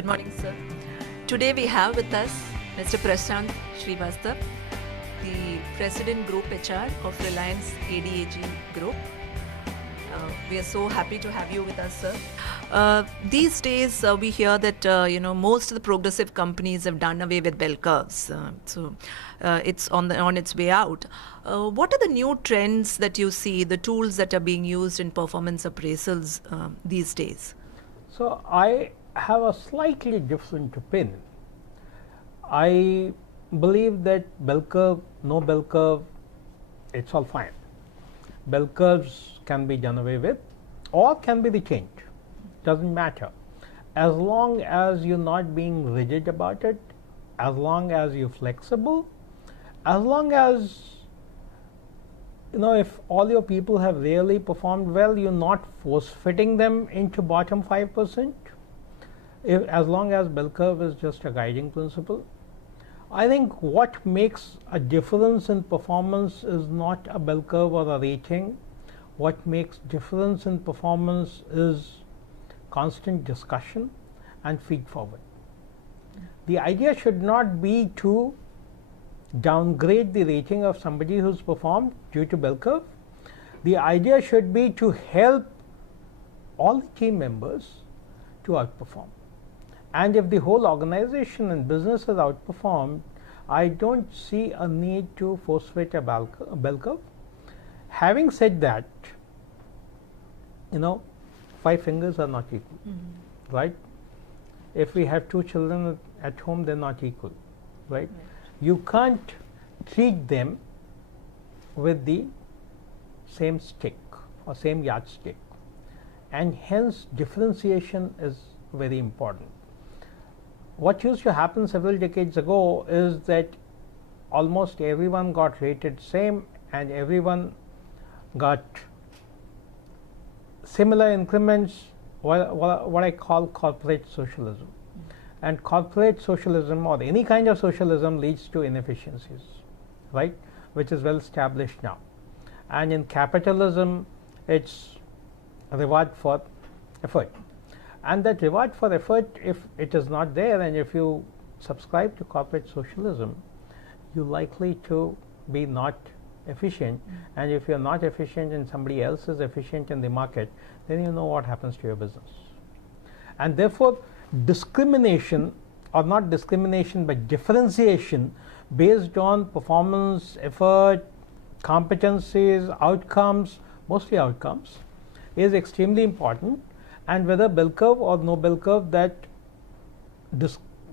Good morning, sir. Today we have with us Mr. Prashant Srivastava, the President Group HR of Reliance ADAG Group. We are so happy to have you with us, sir. These days, we hear that most of the progressive companies have done away with bell curves, so it's on its way out. What are the new trends that you see, the tools that are being used in performance appraisals these days? So I have a slightly different opinion. I believe that bell curve, no bell curve, it's all fine. Bell curves can be done away with or can be changed. Doesn't matter. As long as you're not being rigid about it, as long as you're flexible, as long as if all your people have really performed well, you're not force fitting them into bottom 5%. As long as bell curve is just a guiding principle. I think what makes a difference in performance is not a bell curve or a rating. What makes difference in performance is constant discussion and feed forward. The idea should not be to downgrade the rating of somebody who's performed due to bell curve. The idea should be to help all the team members to outperform. And if the whole organization and business has outperformed, I don't see a need to force fit a bell curve. Having said that, 5 fingers are not equal, right? If we have 2 children at home, they're not equal, right? You can't treat them with the same stick or same yardstick, and hence differentiation is very important. What used to happen several decades ago is that almost everyone got rated same and everyone got similar increments, what I call corporate socialism. And corporate socialism or any kind of socialism leads to inefficiencies, right, which is well established now. And in capitalism, it's reward for effort. And that reward for effort, if it is not there, and if you subscribe to corporate socialism, you're likely to be not efficient. And if you're not efficient and somebody else is efficient in the market, then you know what happens to your business. And therefore, discrimination, or not discrimination, but differentiation based on performance, effort, competencies, outcomes, mostly outcomes, is extremely important. And whether bell curve or no bell curve, that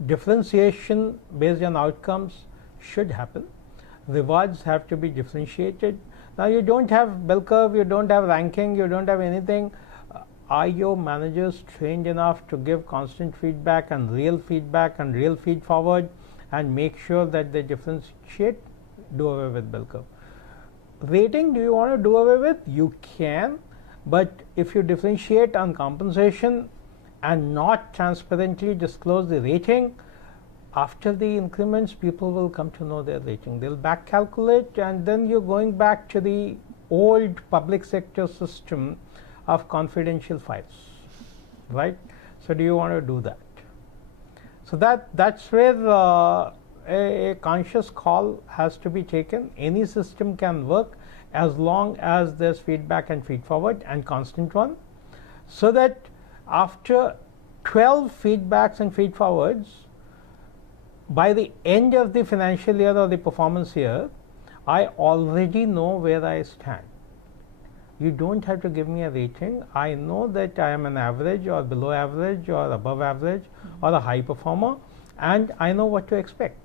differentiation based on outcomes should happen. Rewards have to be differentiated. Now you don't have bell curve, you don't have ranking, you don't have anything. Are your managers trained enough to give constant feedback and real feed forward and make sure that they differentiate? Do away with bell curve. Rating, do you want to do away with? You can. But if you differentiate on compensation and not transparently disclose the rating, after the increments, people will come to know their rating. They'll back calculate, and then you're going back to the old public sector system of confidential files, right? So do you want to do that? So that's where a conscious call has to be taken. Any system can work as long as there's feedback and feed forward and constant one, so that after 12 feedbacks and feed forwards, by the end of the financial year or the performance year, I already know where I stand. You don't have to give me a rating. I know that I am an average or below average or above average or a high performer, and I know what to expect.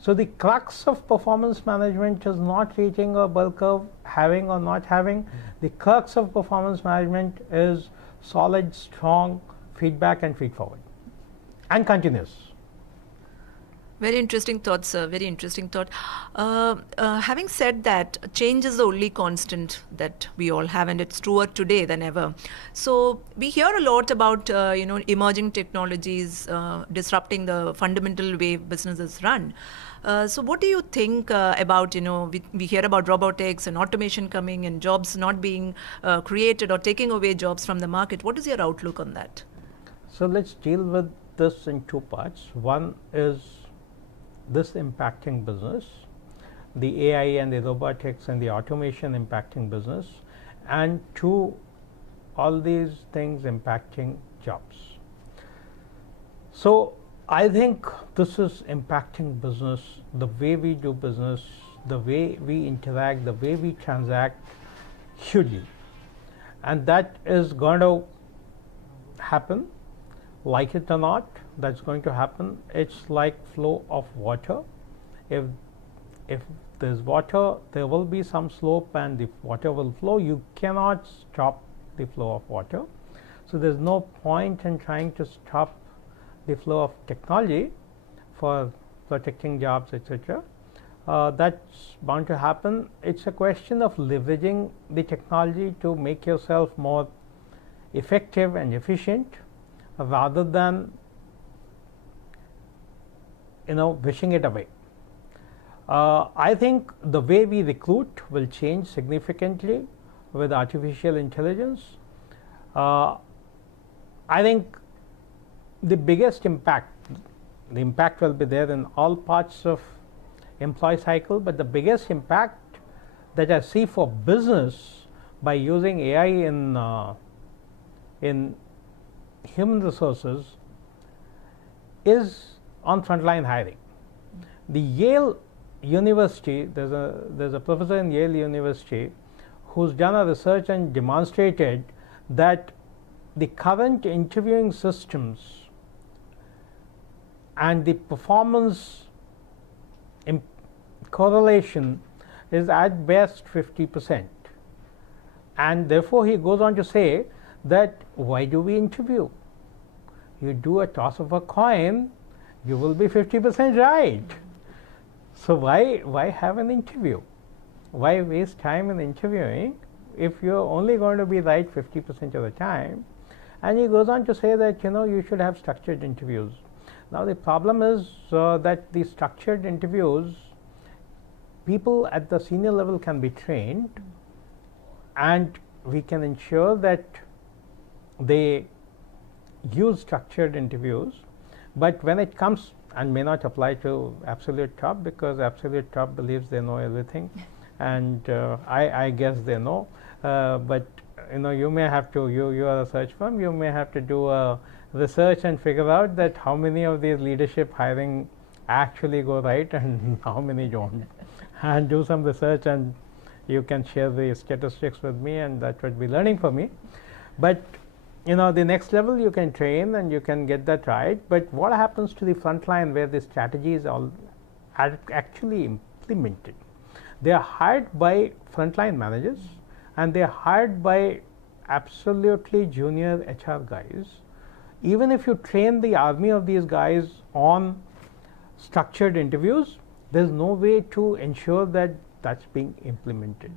So the crux of performance management is not rating or bell curve, having or not having. The crux of performance management is solid, strong feedback and feed forward, and continuous. Very interesting thought, sir. Very interesting thought. Having said that, change is the only constant that we all have, and it's truer today than ever. So we hear a lot about emerging technologies disrupting the fundamental way businesses run. So what do you think about, we hear about robotics and automation coming and jobs not being created or taking away jobs from the market. What is your outlook on that? So let's deal with this in two parts. One is this impacting business, the AI and the robotics and the automation impacting business, and two, all these things impacting jobs. So I think this is impacting business, the way we do business, the way we interact, the way we transact, hugely. And that is going to happen, like it or not, that's going to happen. It's like flow of water. If there's water, there will be some slope and the water will flow. You cannot stop the flow of water. So there's no point in trying to stop the flow of technology for protecting jobs, etc. That's bound to happen. It's a question of leveraging the technology to make yourself more effective and efficient, rather than wishing it away. I think the way we recruit will change significantly with artificial intelligence. I think the biggest impact, the impact will be there in all parts of employee cycle, but the biggest impact that I see for business by using AI in human resources is on frontline hiring. The Yale University, there's a professor in Yale University who's done a research and demonstrated that the current interviewing systems and the performance correlation is at best 50%. And therefore he goes on to say that why do we interview? You do a toss of a coin, you will be 50% right. So why have an interview? Why waste time in interviewing if you're only going to be right 50% of the time? And he goes on to say that you should have structured interviews. Now the problem is that the structured interviews, people at the senior level can be trained, and we can ensure that they use structured interviews. But when it comes, and may not apply to absolute top, because absolute top believes they know everything, and I guess they know, but you may have to, you are a search firm, you may have to do a research and figure out that how many of these leadership hiring actually go right and how many don't, and do some research, and you can share the statistics with me, and that would be learning for me. But the next level you can train and you can get that right. But what happens to the front line where the strategy is all actually implemented? They are hired by frontline managers, and they are hired by absolutely junior HR guys. Even if you train the army of these guys on structured interviews, there's no way to ensure that that's being implemented,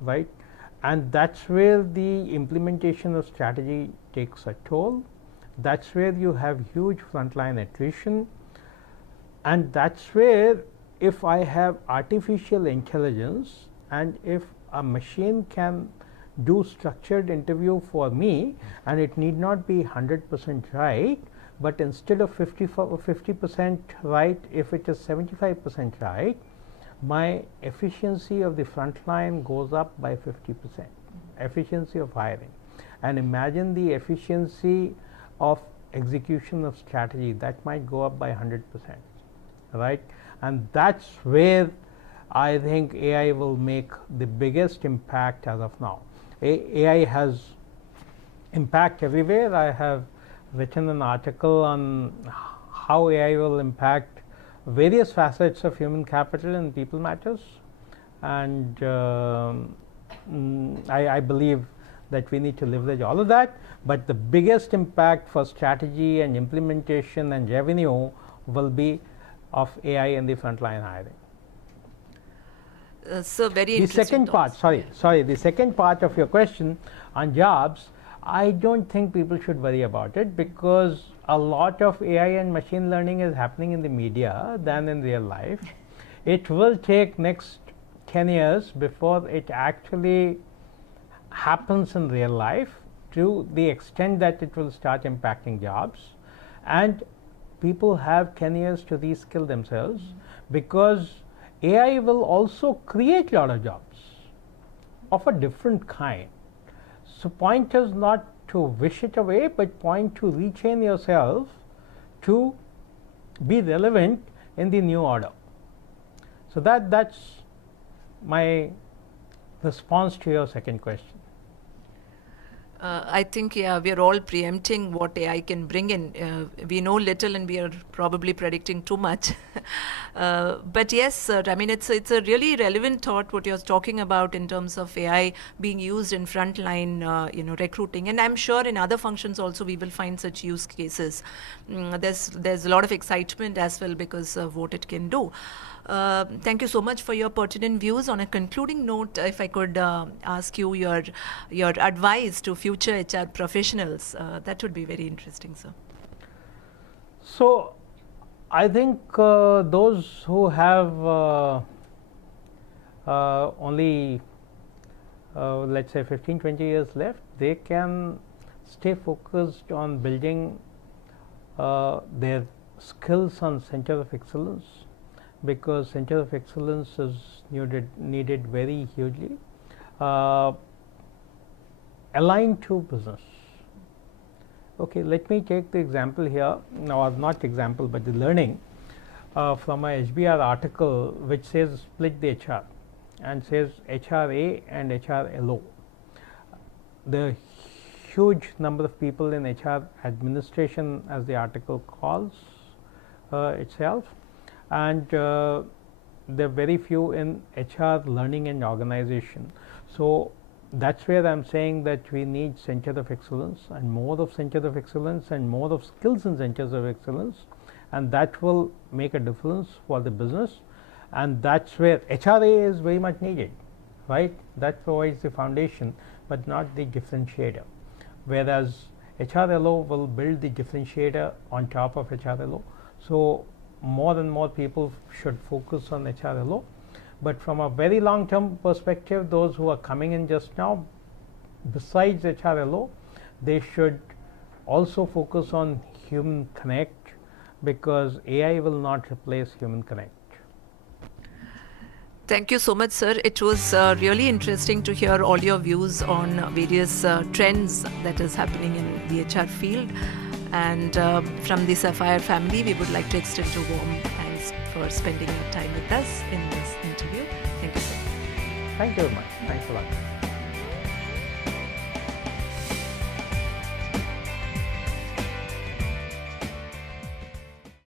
right? And that's where the implementation of strategy takes a toll. That's where you have huge frontline attrition. And that's where, if I have artificial intelligence and if a machine can do structured interview for me, and it need not be 100% right, but instead of 50% right, if it is 75% right, my efficiency of the front line goes up by 50%, efficiency of hiring. And imagine the efficiency of execution of strategy, that might go up by 100%, right? And that's where I think AI will make the biggest impact as of now. AI has impact everywhere. I have written an article on how AI will impact various facets of human capital and people matters, and I believe that we need to leverage all of that, but the biggest impact for strategy and implementation and revenue will be of AI in the frontline hiring. So very the interesting. Second part, the second part of your question on jobs, I don't think people should worry about it, because a lot of AI and machine learning is happening in the media than in real life. It will take next 10 years before it actually happens in real life, to the extent that it will start impacting jobs. and people have 10 years to reskill themselves, because AI will also create a lot of jobs of a different kind. So point is not to wish it away, but point to retrain yourself to be relevant in the new order. So that's my response to your second question. I think, yeah, we are all preempting what AI can bring in. We know little and we are probably predicting too much. But yes, sir, I mean, it's a really relevant thought what you're talking about in terms of AI being used in frontline, recruiting. And I'm sure in other functions also we will find such use cases. There's a lot of excitement as well because of what it can do. Thank you so much for your pertinent views. On a concluding note, if I could ask you your advice to future HR professionals, that would be very interesting, sir. So, I think those who have only let's say 15-20 years left, they can stay focused on building their skills on Center of Excellence, because Center of Excellence is needed very hugely, aligned to business. Okay, let me take the example here, or not example, but the learning from a HBR article which says split the HR and says HRA and HRLO. The huge number of people in HR administration, as the article calls itself, and there are very few in HR learning and organization. So that's where I'm saying that we need Center of Excellence and more of Center of Excellence and more of skills in Centers of Excellence, and that will make a difference for the business, and that's where HRA is very much needed, right? That provides the foundation but not the differentiator, whereas HRLO will build the differentiator on top of HRLO. So more and more people should focus on HRLO. But from a very long term perspective, those who are coming in just now, besides HRLO, they should also focus on human connect, because AI will not replace human connect. Thank you so much, sir. It was really interesting to hear all your views on various trends that is happening in the HR field. And from the Sapphire family, we would like to extend a warm thanks for spending your time with us in this interview. Thank you, sir. Thank you very much. Thanks a lot.